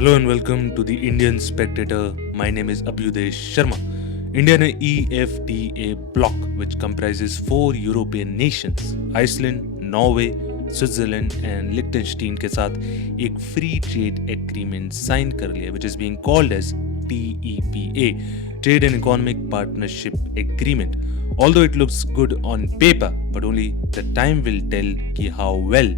Hello and welcome to the Indian Spectator. My name is Abhyudesh Sharma. India ने EFTA bloc which comprises 4 European nations Iceland, Norway, Switzerland and Liechtenstein के साथ एक free trade agreement sign कर लिया which is being called as TEPA, Trade and Economic Partnership Agreement. Although it looks good on paper, but only the time will tell कि how well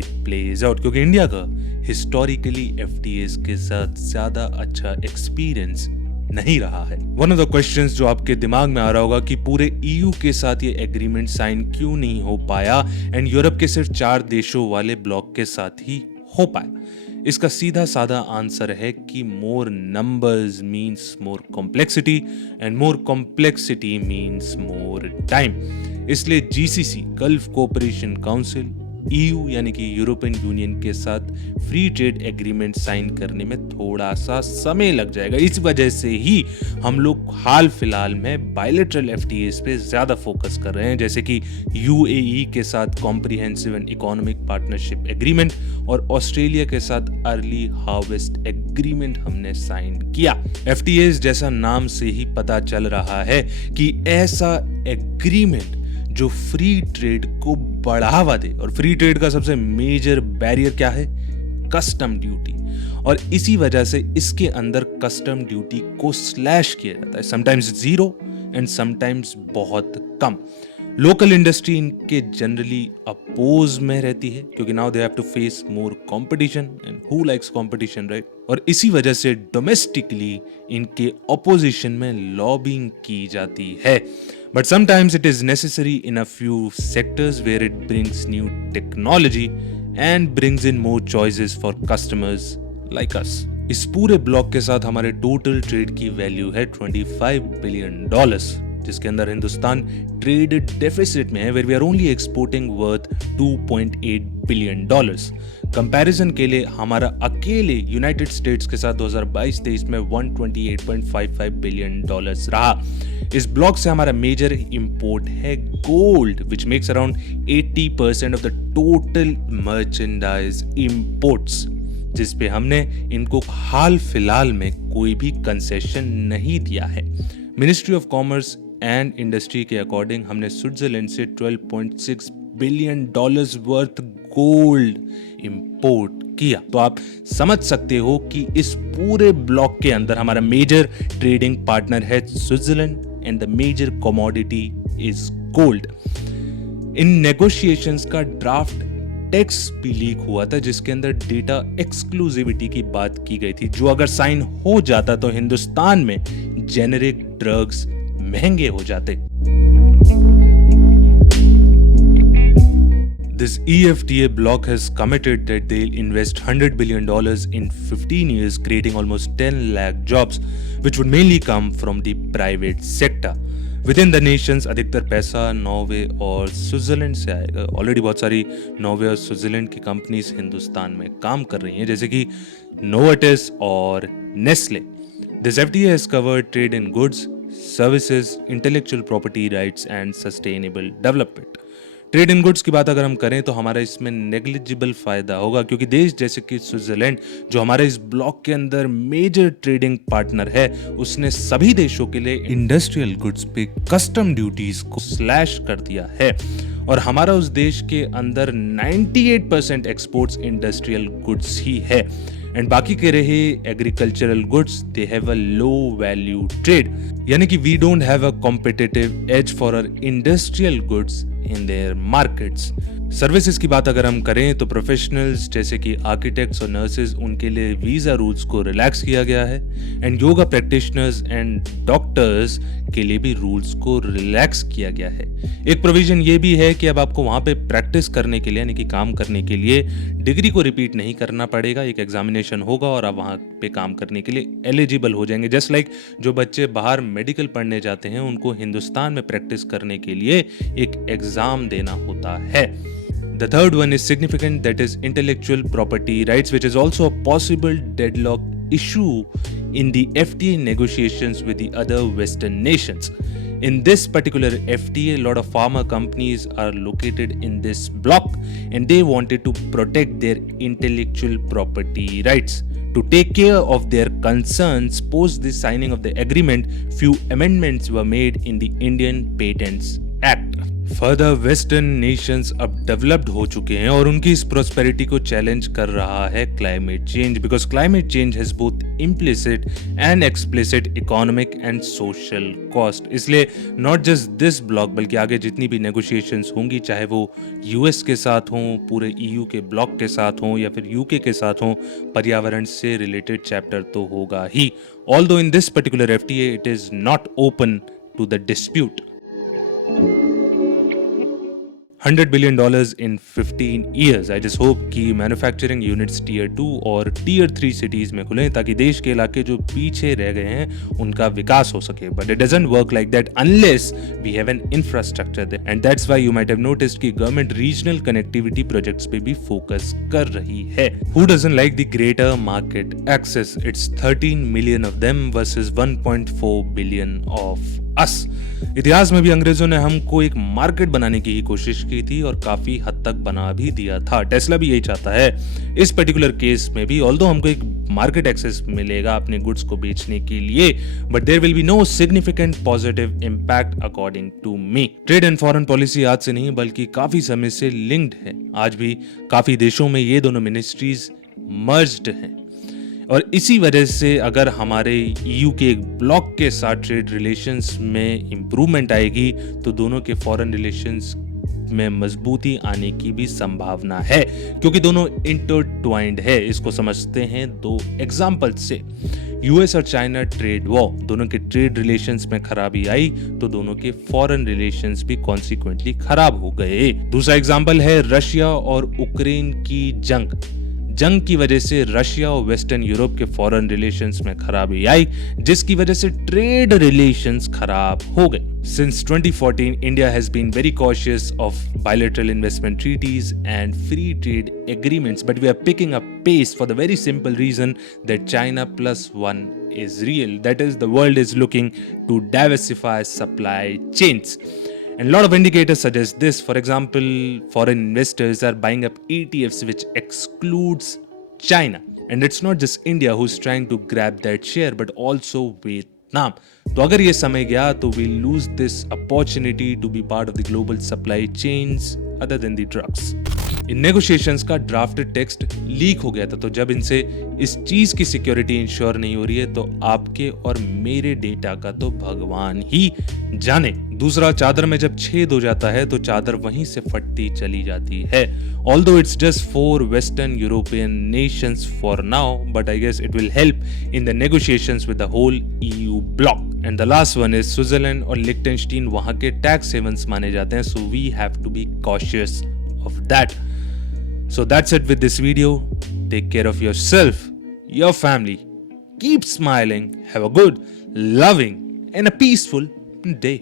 it plays out. क्योंकि India का historically FTAs के साथ ज्यादा अच्छा experience नहीं रहा है. वन ऑफ द क्वेश्चंस जो आपके दिमाग में आ रहा होगा कि पूरे EU के साथ ये एग्रीमेंट साइन क्यों नहीं हो पाया एंड यूरोप के सिर्फ 4 देशों वाले ब्लॉक के साथ ही हो पाया. इसका सीधा साधा आंसर है कि मोर numbers means more complexity and more complexity means more time. इसलिए GCC gulf cooperation council EU यानी कि यूरोपियन यूनियन के साथ फ्री ट्रेड एग्रीमेंट साइन करने में थोड़ा सा समय लग जाएगा. इस वजह से ही हम लोग हाल फिलहाल में बायलैटरल FTAs पे ज्यादा फोकस कर रहे हैं, जैसे कि UAE के साथ comprehensive and economic partnership agreement और ऑस्ट्रेलिया के साथ अर्ली हार्वेस्ट एग्रीमेंट हमने साइन किया. FTAs जैसा नाम से ही पता चल रहा है कि ऐसा एग्रीमेंट जो फ्री ट्रेड को बढ़ावा दे. और फ्री ट्रेड का सबसे मेजर बैरियर क्या है? Custom duty. और इसी वजह से इसके अंदर कस्टम ड्यूटी को स्लैश किया जाता है, समटाइम्स 0 एंड समटाइम्स बहुत कम. लोकल इंडस्ट्री इनके जनरली अपोज में रहती है क्योंकि now they have to face more competition and who likes competition, right? और इसी वजह से डोमेस्टिकली इनके ऑपोजिशन में लॉबिंग की जाती है. But sometimes it is necessary in a few sectors where it brings new technology and brings in more choices for customers like us. इस पूरे ब्लॉक के साथ हमारे टोटल ट्रेड की वैल्यू है $25 बिलियन, जिसके अंदर हिंदुस्तान ट्रेड डेफिसिट में है, where we are only exporting worth $2.8 billion. Comparison के लिए हमारा अकेले यूनाइटेड स्टेट्स के साथ 2022-23 में $128.55 बिलियन रहा. इस ब्लॉक से हमारा मेजर इंपोर्ट है gold, which makes around 80% of the total merchandise imports, जिस पे हमने इनको हाल फिलहाल में कोई भी कंसेशन नहीं दिया है. Ministry of commerce and industry के अकॉर्डिंग हमने स्विट्जरलैंड से $12.6 बिलियन वर्थ गोल्ड इंपोर्ट किया. तो आप समझ सकते हो कि इस पूरे ब्लॉक के अंदर हमारा मेजर ट्रेडिंग पार्टनर है Switzerland and the major commodity is gold. इन नेगोशिएशंस का ड्राफ्ट टेक्स्ट भी लीक हुआ था जिसके अंदर डेटा एक्सक्लूसिविटी की बात की गई थी, जो अगर साइन हो जाता तो हिंदुस्तान में जेनेरिक ड्रग्स महंगे हो जाते. This EFTA bloc has committed that they'll invest $100 billion in 15 years, creating almost 10 lakh jobs, which would mainly come from the private sector. Within the nations, अधिकतर पैसा नॉर्वे और स्विट्जरलैंड से आएगा. ऑलरेडी बहुत सारी नॉर्वे और स्विट्जरलैंड की companies Hindustan में काम कर रही हैं, जैसे कि नोवार्टिस और Nestle. This FTA has covered trade in goods, services, intellectual property rights and sustainable development. Trade in goods की बात अगर हम करें तो हमारा इसमें नेग्लिजिबल फायदा होगा क्योंकि देश जैसे कि स्विट्जरलैंड, जो हमारे इस ब्लॉक के अंदर मेजर ट्रेडिंग पार्टनर है, उसने सभी देशों के लिए इंडस्ट्रियल गुड्स पे कस्टम ड्यूटीज को स्लैश कर दिया है. और हमारा उस देश के अंदर 98% एक्सपोर्ट्स इंडस्ट्रियल गुड्स ही है एंड बाकी के रहे agricultural goods, they have a low value trade. यानी कि we don't have a competitive edge for our industrial goods in their markets. Services की बात अगर हम करें तो प्रोफेशनल्स जैसे कि आर्किटेक्ट्स और नर्सेज, उनके लिए वीजा रूल्स को रिलैक्स किया गया है and yoga practitioners and doctors के लिए भी रूल्स को रिलैक्स किया गया है. एक प्रोविजन ये भी है कि अब आपको वहां पे प्रैक्टिस करने के लिए यानी कि काम करने के लिए डिग्री को रिपीट नहीं करना पड़ेगा. एक एग्जामिनेशन होगा और आप वहां पे काम करने के लिए एलिजिबल हो जाएंगे. जस्ट लाइक जो बच्चे बाहर मेडिकल पढ़ने जाते हैं उनको हिंदुस्तान में प्रैक्टिस करने के लिए एक एग्जाम देना होता है. The third one is significant, that is intellectual property rights, which is also a possible deadlock issue in the FTA negotiations with the other Western nations. In this particular FTA, a lot of pharma companies are located in this block and they wanted to protect their intellectual property rights. To take care of their concerns post the signing of the agreement, few amendments were made in the Indian Patents Act. Further western Nations अब developed हो चुके हैं और उनकी इस prosperity को challenge कर रहा है climate change, because climate change has both implicit and explicit economic and social cost. इसलिए नॉट जस्ट दिस ब्लॉक बल्कि आगे जितनी भी नेगोशिएशंस होंगी, चाहे वो यूएस के साथ हों, पूरे ईयू के ब्लॉक के साथ हों या फिर यूके के साथ हों, पर्यावरण से रिलेटेड चैप्टर तो होगा ही. Although in this particular FTA it is not open to the dispute. $100 billion in 15 years. I just hope कि मैन्युफैक्चरिंग यूनिट्स टीयर 2 और टीयर 3 सिटीज में खुलें ताकि देश के इलाके जो पीछे रह गए हैं उनका विकास हो सके. But it doesn't work like that unless we have an infrastructure there, and that's why you might have noticed कि गवर्नमेंट रीजनल कनेक्टिविटी प्रोजेक्ट्स पे भी फोकस कर रही है. Who doesn't like the greater market access? It's 13 million of them versus 1.4 billion of us. इतिहास में भी अंग्रेजों ने हमको एक मार्केट बनाने की ही कोशिश की थी और काफी हद तक बना भी दिया था. टेस्ला भी यही चाहता है इस पर्टिकुलर केस में भी. ऑल्दो हमको एक मार्केट एक्सेस मिलेगा अपने गुड्स को बेचने के लिए, but there will be no significant positive impact according to me. Trade and foreign policy आज से नहीं बल्कि काफी समय से लिंक्ड है. आज भी काफी देशों में ये दोनों मिनिस्ट्रीज मर्ज्ड हैं और इसी वजह से अगर हमारे ईयू के एक ब्लॉक के साथ ट्रेड रिलेशंस में इम्प्रूवमेंट आएगी तो दोनों के फॉरेन रिलेशंस में मजबूती आने की भी संभावना है, क्योंकि दोनों इंटरट्वाइंड है. इसको समझते हैं दो एग्जांपल से. यूएस और चाइना ट्रेड वॉर, दोनों के ट्रेड रिलेशंस में खराबी आई तो दोनों के फॉरेन रिलेशंस भी कॉन्सिक्वेंटली खराब हो गए. दूसरा एग्जांपल है रशिया और यूक्रेन की जंग. जंग की वजह से रशिया और वेस्टर्न यूरोप के फॉरेन रिलेशंस में खराबी आई, जिसकी वजह से ट्रेड रिलेशंस खराब हो गए. Since 2014, India has been very cautious of bilateral investment treaties and free trade agreements, but we are picking up pace for the very simple reason that China plus one is real. That is, the world is looking to diversify supply chains. And a lot of indicators suggest this. For example, foreign investors are buying up ETFs which excludes China. And it's not just India who's trying to grab that share, but also Vietnam. तो अगर ये समय गया तो we'll lose this opportunity to be part of the global supply chains other than the drugs. In negotiations का drafted text leak हो गया था, तो जब इनसे इस चीज की सिक्योरिटी इंश्योर नहीं हो रही है तो आपके और मेरे डेटा का तो भगवान ही जाने. दूसरा, चादर में जब छेद हो जाता है तो चादर वहीं से फटती चली जाती है. Although it's just 4 Western European nations for now, but I guess it will help in the negotiations with the whole EU bloc. And the last one is Switzerland और Liechtenstein वहाँ के tax havens माने जाते हैं, so we have to be cautious of that. So that's it with this video. Take care of yourself, your family. Keep smiling. Have a good, loving, and a peaceful day.